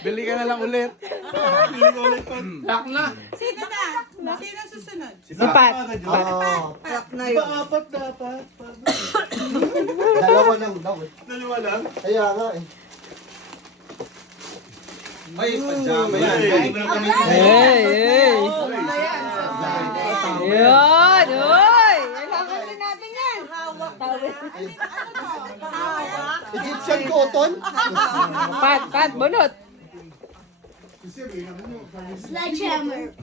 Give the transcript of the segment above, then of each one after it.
Bili ka na lang ulit. Lock na. Sino na? Sino susunod? Si Pat. Pak na yun. Apat dapat. Dalawa lang daw eh. Dalawa lang? Kaya nga eh. Ay, pajama yan. Hey! Yun! Uy! Kailangan din natin yan! Egyptian cotton? Pat, bunot! Sledgehammer.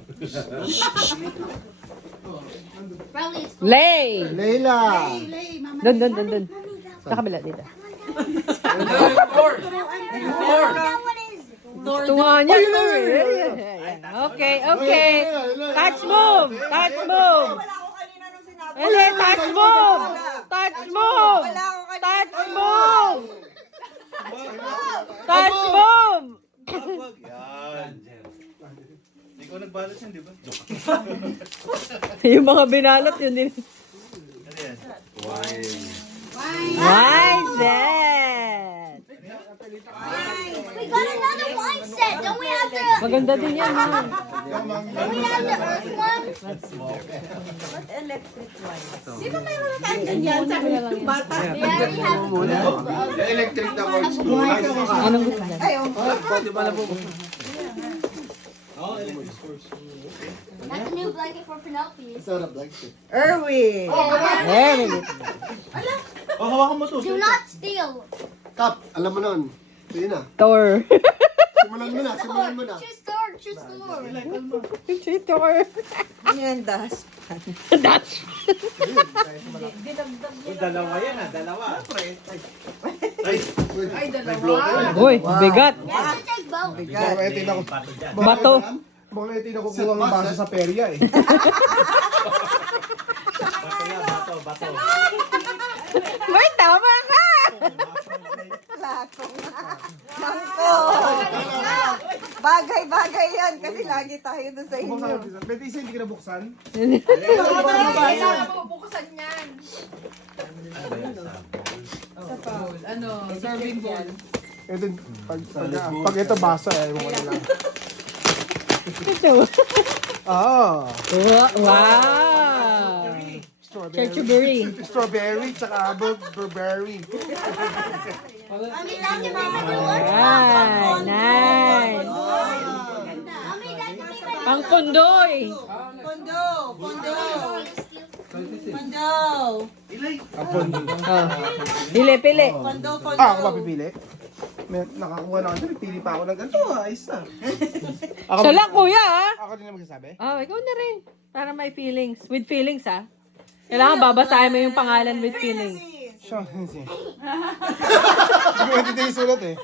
Probably it's Lay! Leila. Dun. Sa kabila dito. that one is. Tunga niya. Okay. Touch move! Wala ko kanina nung sinabi. Ele, touch move! Touch move! Wala ko kanina. Touch move! Touch move! Yan. Ikaw nagbalot yan, di ba? Joke. Yung mga binalot yun din. Ano yan? Wine set! We got another wine set. Don't we have the? Maganda din yan. Ha? Don't we have the earth one? Sino meron na tayo ganyan? Sabi ng bata. We already have. Electric na cords ko. Anong gusto niya? Ayun. Di ba na po? That's a new blanket for Penelope. It's not a blanket. Erwin. Very good. Oh, hawakan mo to. Do not steal. Kap, alam mo nun. Sige na. Thor. Simulan mo na. Choose Thor. Choose Thor. Si Thor. Ano yan, das? That's... Dalawa yan ah, dalawa. Ay, may blocker yan. Uy, bigat. Yeah, we take both. Bigat. Bato. Baka ito na kukuha ang basa sa perya eh. Bato. May tama ka! Lakong na. Mangko. Bagay yan kasi lagi tayo doon sa inyo. Pwede isa hindi ka nabuksan? Serving bowl. Ito, pag ito basa eh, wala lang. Ito. Ah, Wow! Cherry. strawberry, tsaka burberry. Mommy, that's your mama do one. Ah, nice. Mommy, that's my Pang pundoy. Pondo. Oh. Pili. Pondo. Ah, ako ba pipili? May, nakakuha na ako. Pili pa ako ng ganito. Ayos na. Ako, Siya lang, kuya, ha? ako din na magsasabi? Oh, ikaw na rin. Para may feelings. With feelings, ha? Kailangan babasahin mo yung pangalan with feelings. Siya, si. Hindi ko dito yung sulat eh.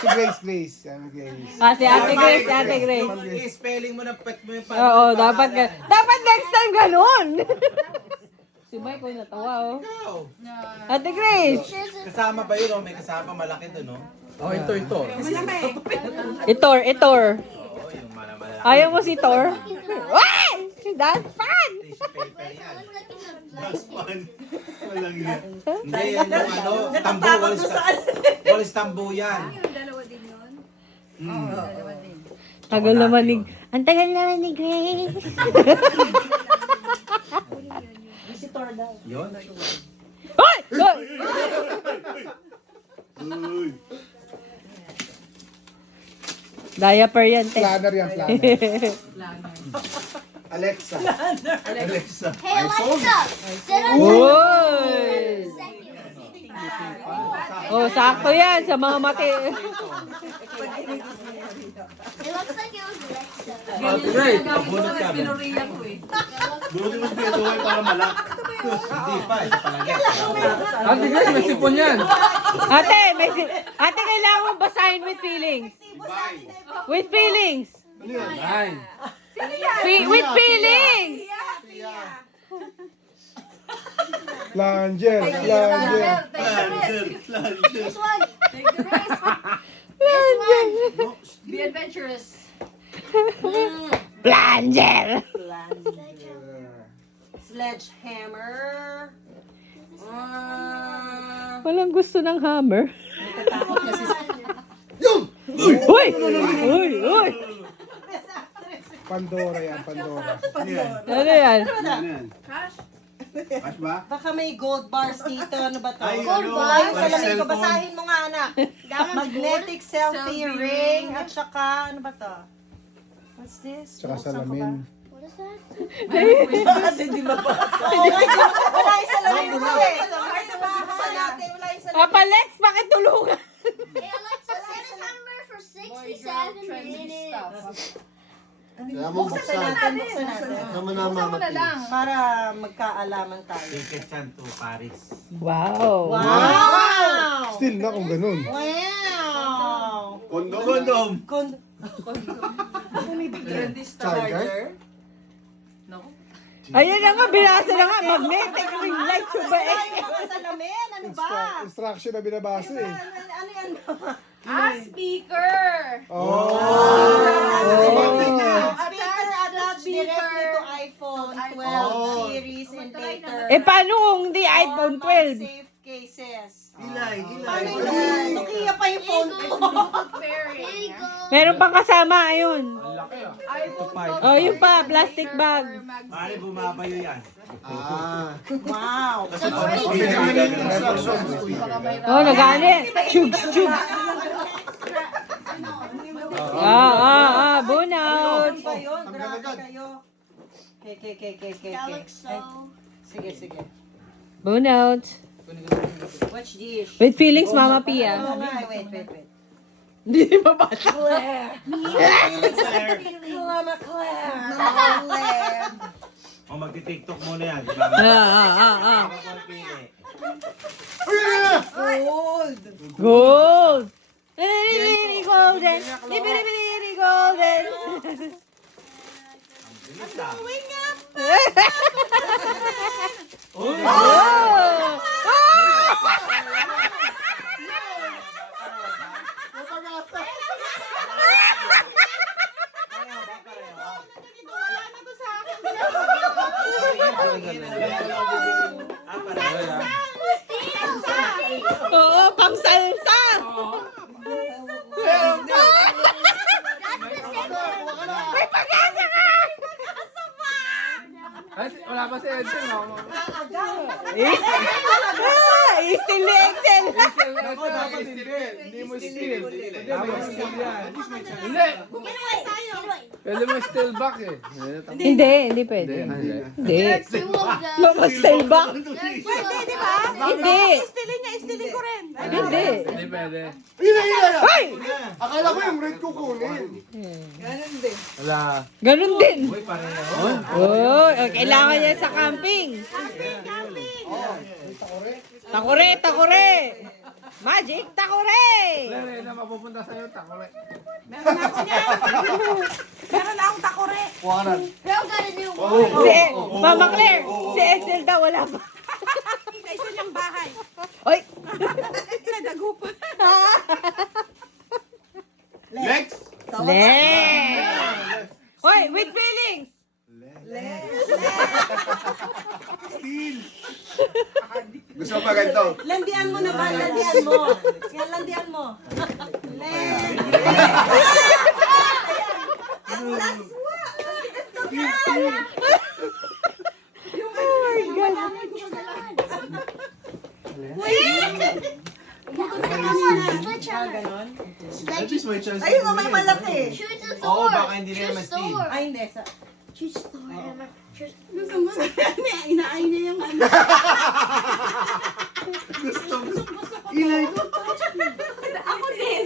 Si Grace. Yan, Grace. Ah, si Ate Grace. I-spelling mo na pet mo yung Oo, dapat next time ganun. Si Mike, natawa, oh. Ate Grace. Kasama ba yun o may kasama malaki doon no? Oh, ito. Itor. Oo, yung malaki. Ayaw mo si Thor? Why? That's fun! Walang yan. Hindi, yan yung ano, tambo, walis tambo yan. Tagal naman ni... Ang tagal naman ni Grace. Yun. Hoy! Hoy! Diaper yan, te. Planner yan, planner. Alexa. Hey, Alexa, sit on Uy! second. Oh, sakto yan sa mga mati. It looks like it was Alexa. Great. Bunot ka ba? Buti mo dito ay para malak. Hindi pa, isa pa lang yan. Ate Grace, may sipon yan. Ate, kailangan mo basahin with feelings. With feelings. Nine. With feelings. Flanger. This one. Be adventurous. Flanger. Sledgehammer. Walang gusto ng hammer. Natatakot kasi. Yun! Uy! Uy! Uy! Pandora yan, Pandora. Ano yan? Ano yan? Cash ba? Baka may gold bars dito. Ano ba to? Ay, Gold ano? bar? Yung salamin ko. Basahin mo nga, anak. Magnetic selfie ring. At saka, ano ba to? What's this? Tsaka Buksan ko ba? salamin. What is that? Oo, wala yung salamin ko eh. Wala yung bahay natin. Wala yung salamin. Papa Lex, bakit tulungan? Hey, Alexa, set a timer for 67 minutes. Kaya mo Buksan buksan. natin, buksan natin. Kama na mamati. Para magkaalaman tayo. Ticket yan to Paris. Wow! Wow! Still na kung ganun. Wow! Kondom. Charger? Ayun na nga, binasa na nga. Magnetic ring light sa ba Wala eh? yung mga salamin. Ano ba? Instruction na binabasa eh. Ano yan? Speaker. Oh! Speaker attached directly to iPhone 12 series and later. Eh, paano kung di iPhone 12? Safe cases. Ilay. Paano yung Nokia pa yung phone ko? Here you go. Meron pang kasama, ayun. iPhone. Oh, yun pa, plastic bag. Pare, bumabayo yan. Ah. Wow. Oh, nagani. Chug, chug. Bunout. Ano ba yun? Grabe kayo. Okay. Sige. Bunout. Watch this. With feelings, Mama Pia. Oh, wait. Hindi mabasa. Mama Claire. O magti-tiktok muna yan. Gold. Gold. Really golden. Really golden. Going up. Oh! Oo, pang salsa. May pag-asa ka! Wala pa si Edson, no? Still ni Excel. Ako dapat hindi mo steal. Dapat steal yan. Hindi. Pwede mo steal back eh. Hindi pwede. Hindi. Mama style back. Pwede, di ba? Hindi. Istilin ko rin. Hindi. Hindi pwede. Ay! Akala ko yung red kukunin. Wala. Ganun din. Uy, pareho. Oh, kailangan niya sa camping. Takore. Magic takore. Wala na mapupunta sa'yo, takore. Meron na akong takore. Kuwanan. We all got a new one. Mama Claire, si Excel daw wala pa. Isa niyang bahay. Oy! Sa dagupan. Lex. Next! Hoy, with feelings! Gusto mo ba ganito? Landian mo na ba? Landian mo. Yan, landian mo. Ganon. At least may chance. Ayun, may malaki. Choose the Oo, Thor. baka hindi na Choose ma-steal. Thor. Ay, hindi. Choose Thor. Choose Gusto mo? Inaay niya yung ano. Ilay ko. Ako din.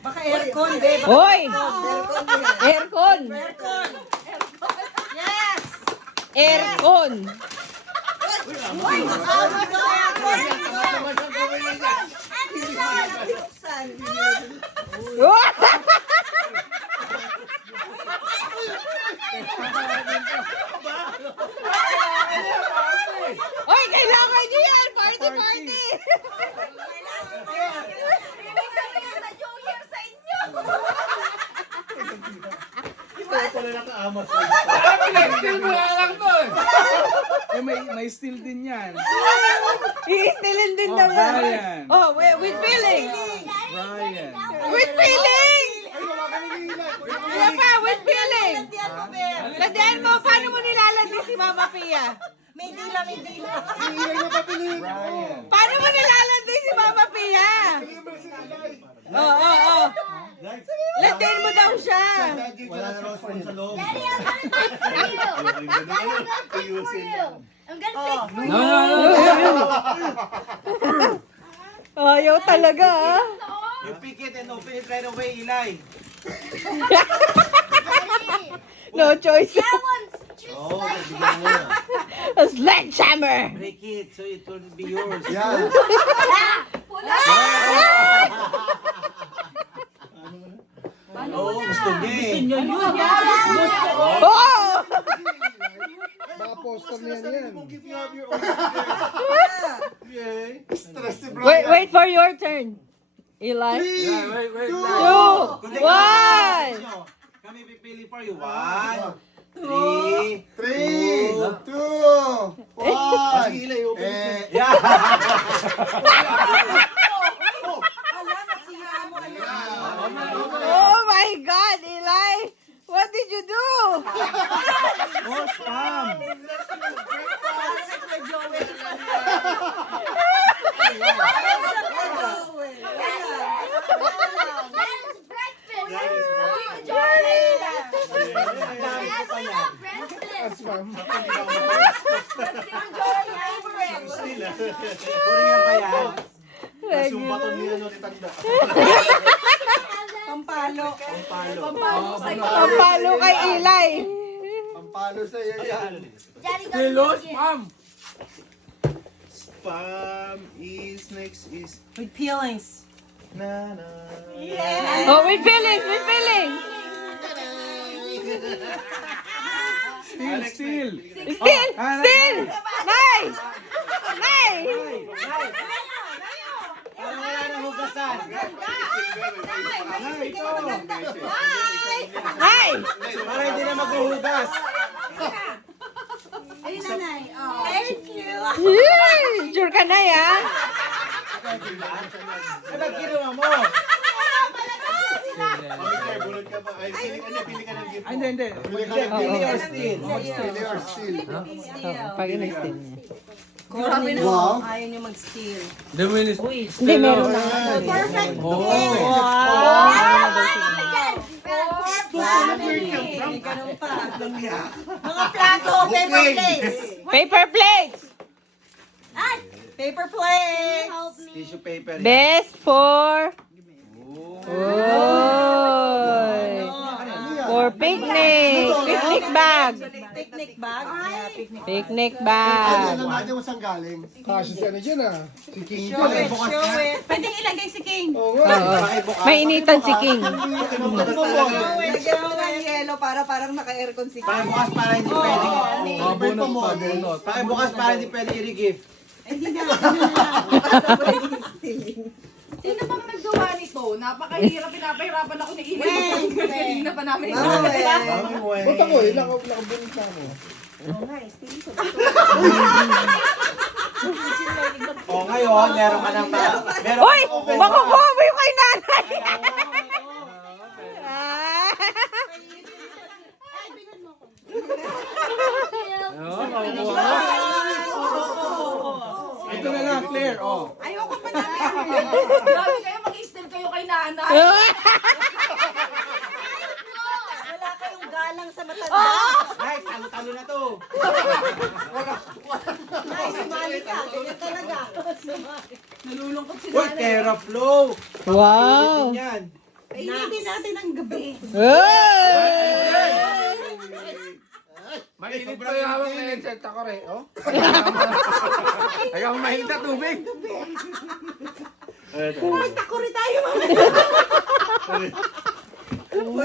Baka aircon, babe. Hoy! Aircon. Aircon! Aircon. Yes! Aircon! Uy! Hoy, kailangan niyo yan! Party! Ikaw pala nakaama sa Steal mo lang to eh. Eh, may steel din yan. I-stealin din Oh, daw yan. Brian. Oh, with feeling. Brian. With feeling. Ay, hawakan ni Eli. Iya pa, with feeling. Landian mo, Ben. Landian mo, paano mo nilalandi si Mama Pia? May dila, may dila. Si Eli na papiling. Brian. Paano mo nilalandi si Mama Pia? Oo. Landian mo daw siya. Wala na rose sa loob. Daddy, I'm gonna pick for you. Daddy, I'm gonna pick for you. I'm gonna pick for you. Ayaw talaga, ah. You pick it and open it right away, Eli. Daddy, No choice. that one's just Oh, like bigyan mo. A sledgehammer. Break it so it will be yours. Yan. Oo, gusto niya eh. Oh! Baka poster niya yan. If you have your own. Yay. Stress si Brian. Wait for your turn. Eli. Wait. 2, Kung 1. Kami pipili for you. 1, 3. 3, 2, 1. Sige, Eli, open it. Yeah. Ala, nasiya mo. Oh my God, Eli. What did you do? Oh, spam. that is breakfast. Jordan, that's not breakfast. Puro yan ba yan? Tapos yung baton niya, no, nitanda. Pampalo. Pampalo kay Eli. Pampalo sa iyo yan. Daddy, go Hello, to the spam. Spam is next is With peelings. na. Oh, with feelings, with feelings. Still. Still. Nay. Nay. Parang wala nang hugasan. Nay. Para hindi na maghuhugas. Thank you. Yee, sure ka na yan. Ano ginawa mo? Pamilya, bunod ka pa. Ay, pili ka ng gift mo. Ay, hindi. Pili or steal? Pili or steal. Pag in-steal niya. Grabe na. Wow. Ayaw niyo mag-steal. Hindi, meron na. Perfect. May ganun pa. Mga plato, paper plates. Paper plates. Paper plates. Help me. Tissue paper. Best for... For picnic. Picnic bag. Picnic bag. Yeah, picnic. Picnic Ay, bag. alam natin kung saan galing. Kasi si ano dyan ah. Si King Show dyan. it, show it. Pwedeng ilagay si King. Oo nga. Oo. Mainitan si King. Lagyan mo ng yelo para parang naka-aircon si Pakibukas para hindi pwede. Oh, bunot pa, bunot. Pakibukas para hindi pwede i-regift. Sino bang naggawa nito? Napakahirap, pinapahirapan ako ni Ili. Kanina pa namin ito. Ba't ako eh? Nakabunod na ako. O ngayon, meron ka ng meron Uy! ka open Makukuha mo yung kay nanay! Ah. Ito na lang, Claire. Oh. Ayoko pa namin. Grabe kayo, mag-i-steal kayo kay nanay. Wala kayong galang sa matanda. Ay, talo-talo na to. Ay, sumali ka. Ganyan talaga. Nalulungkot si Uy, nanay. TerraFlow. Wow! Din yan. Painitin natin ang gabi. Mainit pa yung hawak na yan. Set ako rin. Oh. Ayaw mahit na tubig. Takuri tayo.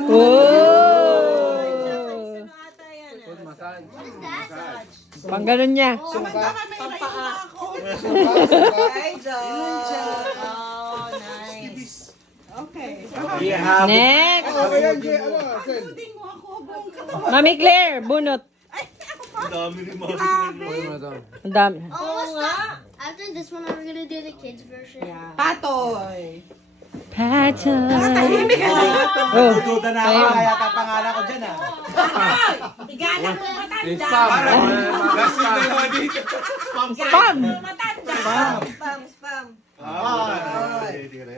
Oh! Ano ata yan? Massage. Pang ganun niya. Pampaa. Suka. Ay, job. Oh, nice. Okay. We have Next! Ano yan, Jay? Ano? Sen? Mami Claire, bunot. dami ni Mami. Uy, madam. Ang dami. Almost done. After this one, we're gonna do the kids version. Patoy. Pattern. Duda na ako, kaya tapangalan ko dyan ah. Spam. Spam. Spam.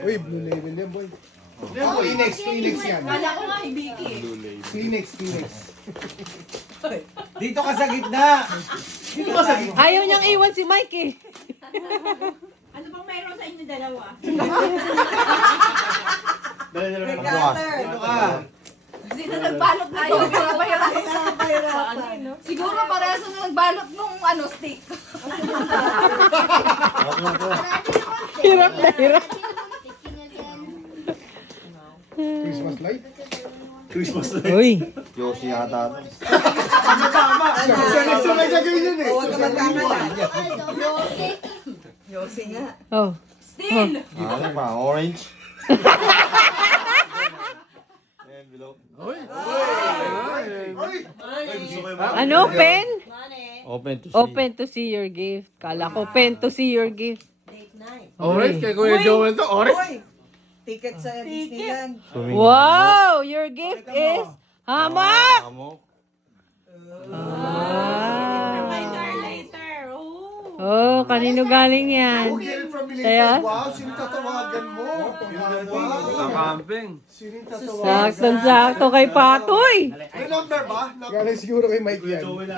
Uy, Blue Label yan, boy. Kleenex yan. Kala ko nga, Ibiki. Kleenex. Dito ka sa gitna. Ayaw niyang iwan si Mike eh. Ano bang meron sa inyo dalawa? Dali na lang. Dito ka. Sino nagbalot na ito? Siguro parehas na nagbalot nung steak. Hirap na hirap. Christmas light. Christmas light. Uy. Yoshi yata. Sanay sa ganyan eh. Huwag ka magkakalat. Oh. Still! Ano pa? Orange? Envelope. Uy. Ano? Pen? Open to see. Open to see your gift. Kala ko pen to see your gift. Orange kay Kuya Joel to. Orange. Ticket sa Disneyland. Wow! Your gift is hamak! Amok. Oh, kanino galing yan? Who get it from Milita? Kaya? Wow, sino tatawagan mo? Ang camping. Sino tatawagan? Saktong-sakto kay Patoy. May number ba? Galing siguro kay Mike yan. May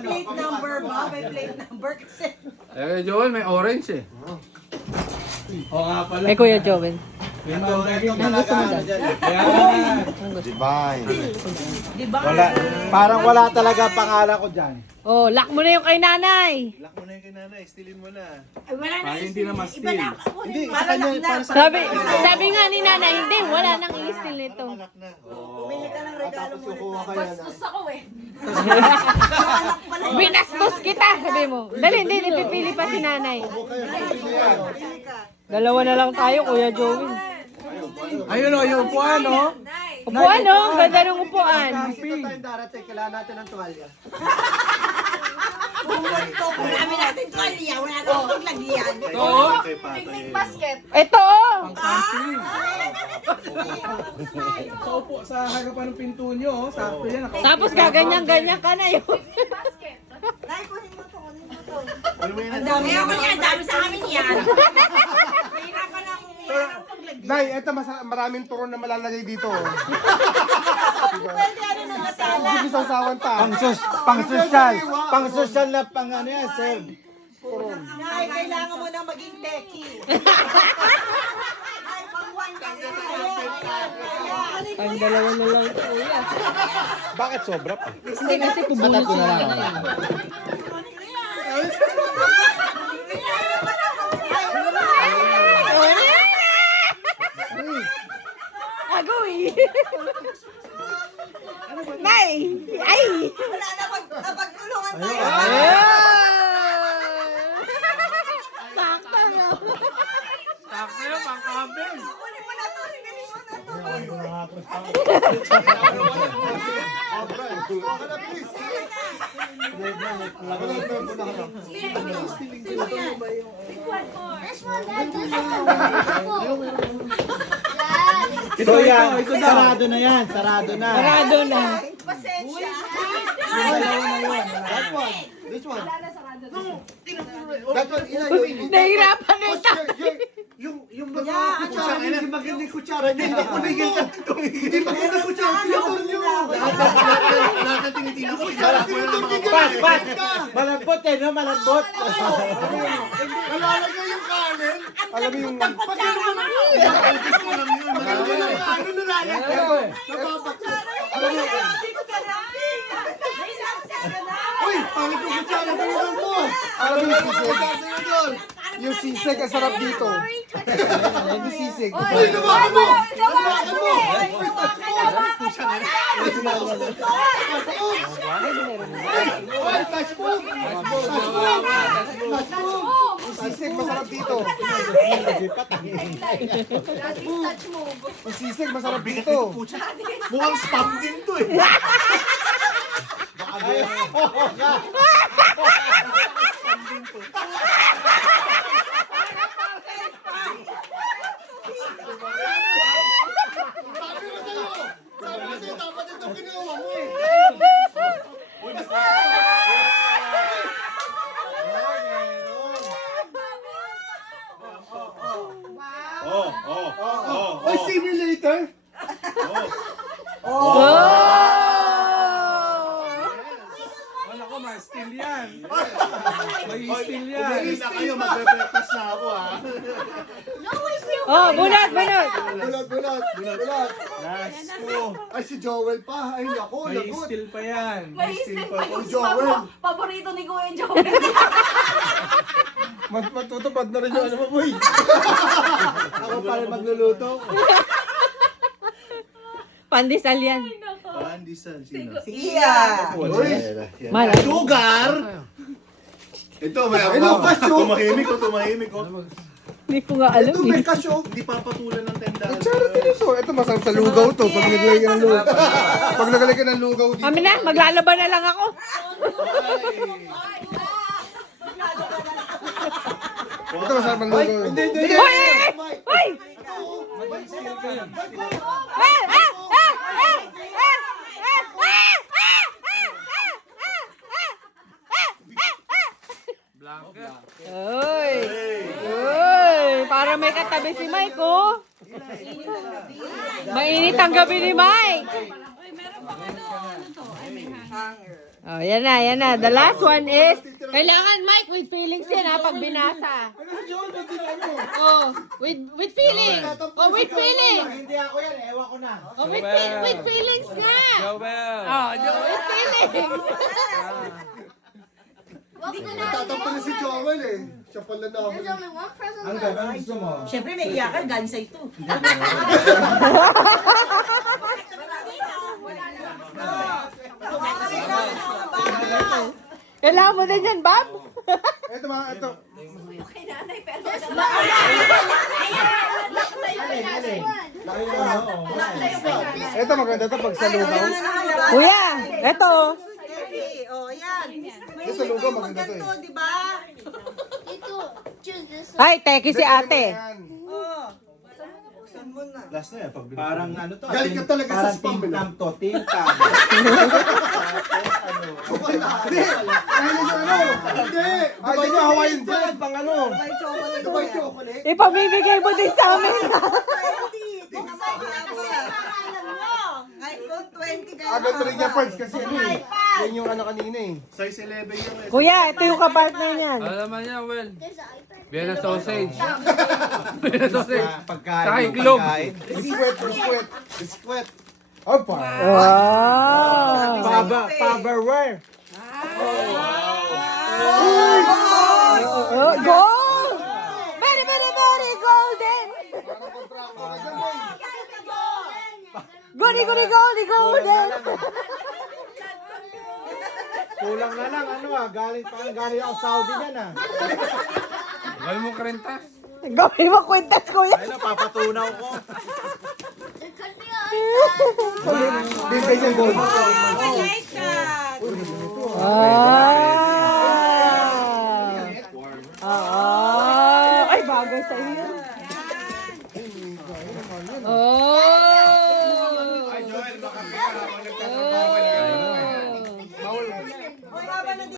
plate number ba? May plate number kasi. Eh, Joel, may orange eh. Oo nga pala. Ay, Kuya Joven. Ito talaga ano dyan. Divine. Wala. Parang wala talaga pangalan ko dyan. Oh, lock mo na yung kay nanay. Lock mo na yung kay nanay. Stealin mo na. Para hindi na ma-steal. Hindi, sa kanya. Para sa Sabi nga ni nanay, hindi, wala nang i-steal nito. lock na. Bumili ka ng regalo mo. Bastos ako eh. Binastos kita, sabi mo. Dali, hindi, pipili pa si nanay. Dalawa na lang tayo, Kuya Joven. Ayun o, yung upuan o. Upuan, no? Ang ganda ng upuan. Dito tayong darating, kailangan natin ng tuwalya. Marami natin tuwalya. Wala na akong paglagyan. Kay Patay. Picnic basket. Ito, oh. Kaupo sa harapan ng pinto nyo, oh. Sakto yan. Tapos gaganyan-ganyan ka na yun. Dahil kunin mo to, kunin mo to. Ano mo yun? Ang dami yan, dami sa amin yan. Mahirapan akong paglagyan. Nay, eto maraming turon na malalagay dito. Oh. Pwede ano na masala. Hindi ko sasawan pa. Pang-social na pang ano yan, sir. Nay, kailangan mo na maging techie. Ay, pang one ka na. Ang dalawa na lang, Kuya. Bakit sobra pa? Hindi kasi tubulin sila na yan. Agoy! Nay! Ay! Wala na napagtulungan tayo. Sakto na. Sakto yun, pang camping. Kunin mo na to, kunin mo na to. This one, Dad. This one. So yan, sarado na yan, sarado na. Sarado na. Pasensya. That one. This one. That one, ilan Nahirapan na ito. yung mga kutsara, hindi magandang kutsara. Hindi tumigil ka. Hindi magandang kutsara. Lahat ng tinitingnan ko, ilalak mo na ng mga Pat! Malambot eh, no? Malambot. Nalalagay yung kanin. Alam mo yung... Gusto mo lang yun. Ano nalalagay? Uy, pangit yung kutsara. Tinidor mo. Alam mo yung sisig? Tinidor. Yung sisig, ang sarap dito. Yung sisig. Uy, lumakan mo. Uy, touch mo. Yung sisig, masarap dito. Yung sisig, masarap dito. Mukhang spam din to eh. Sabi ko sa'yo, dapat ito kinuha mo eh. Ay, simulator? Wala ko, ma-steal yan. May steal yan. Umalis na kayo, magbe-breakfast na ako ha. Oh, bunot, bunot. Bulat. Yes po. Ay, si Joel pa. Ay, naku, May lagot. steal pa yan. May steal pa yung Joel. paborito ni Kuya Joel. Matutupad na rin yung ano mo, boy. Ako pa rin magluluto. Pandesal yan. Pandisan, sino? Iya. Malay. Sugar! Ito, may Ano, kasyo? tumahimik ko. Hindi ko nga alam Ito, eh. may kasyo. Hindi papatulan ng $10. Charity nito. Ito masarap sa lugaw to. Pag naglagay ka ng lugaw. Pag naglagay ka ng lugaw dito. Kami na, maglalaban na lang ako. Ito masarap ang lugaw. Hindi. Hoy! Hoy! Uy! Uy! Para may katabi si Mike, oh. Mainit ang gabi ni Mike. Oh, yan na. The last one is, kailangan Mike with feelings yan ha, pag binasa. Oh, with feelings. Oh, with feelings. Hindi ako yan, ewan ko na. Oh, with feelings nga. Joel. Oh, with feelings. Tatampo na si Joel eh. Siya pala na. There's only one present Ano left. ba? Ano gusto mo? Siyempre may iyakan, gansay to. Kailangan mo din yan, Bob? Ito mga, ito. Ito maganda to pag sa lugaw. Kuya, eto. Oh, yan. May Ito sa lugaw maganda to eh. ganito, di ba? Ito, choose this one. Ay, teki si ate. Yan. Oh. Buksan mo na. Last na yan, pag Parang ano to? Galing ka talaga sa parang spam, tintam to. Tintam. Wala. Hindi. Ayun yung ano. Hindi. Ay, ito yung Hawaiian bread, pang ano. May chocolate. Ito ba yung chocolate? Ipamimigay mo din sa amin. 20. Buksan mo na kasi. Para alam nyo. Ay, kung 20 kayo. Agad rin niya parts kasi ano eh. Yan yung ano kanina eh. size 11 yung Kuya, ito yung kapartner niyan. Ano naman yan, Well? There's an iPad. Vienna sausage. Vienna sausage. Pagkain. Saka yung iklog. pagkain. Biskwit. biskwit. Opa. Wow. Paberware. Oh, gold! Very, very, very golden! Goody, golden! Kulang na lang, ano galing ako Saudi yan Gawin mo karentas. Gawin mo kwintas, kuya. Ayun, papatunaw ko. There could be an iPad. Bintay niya gold. Oh, my God. Ah!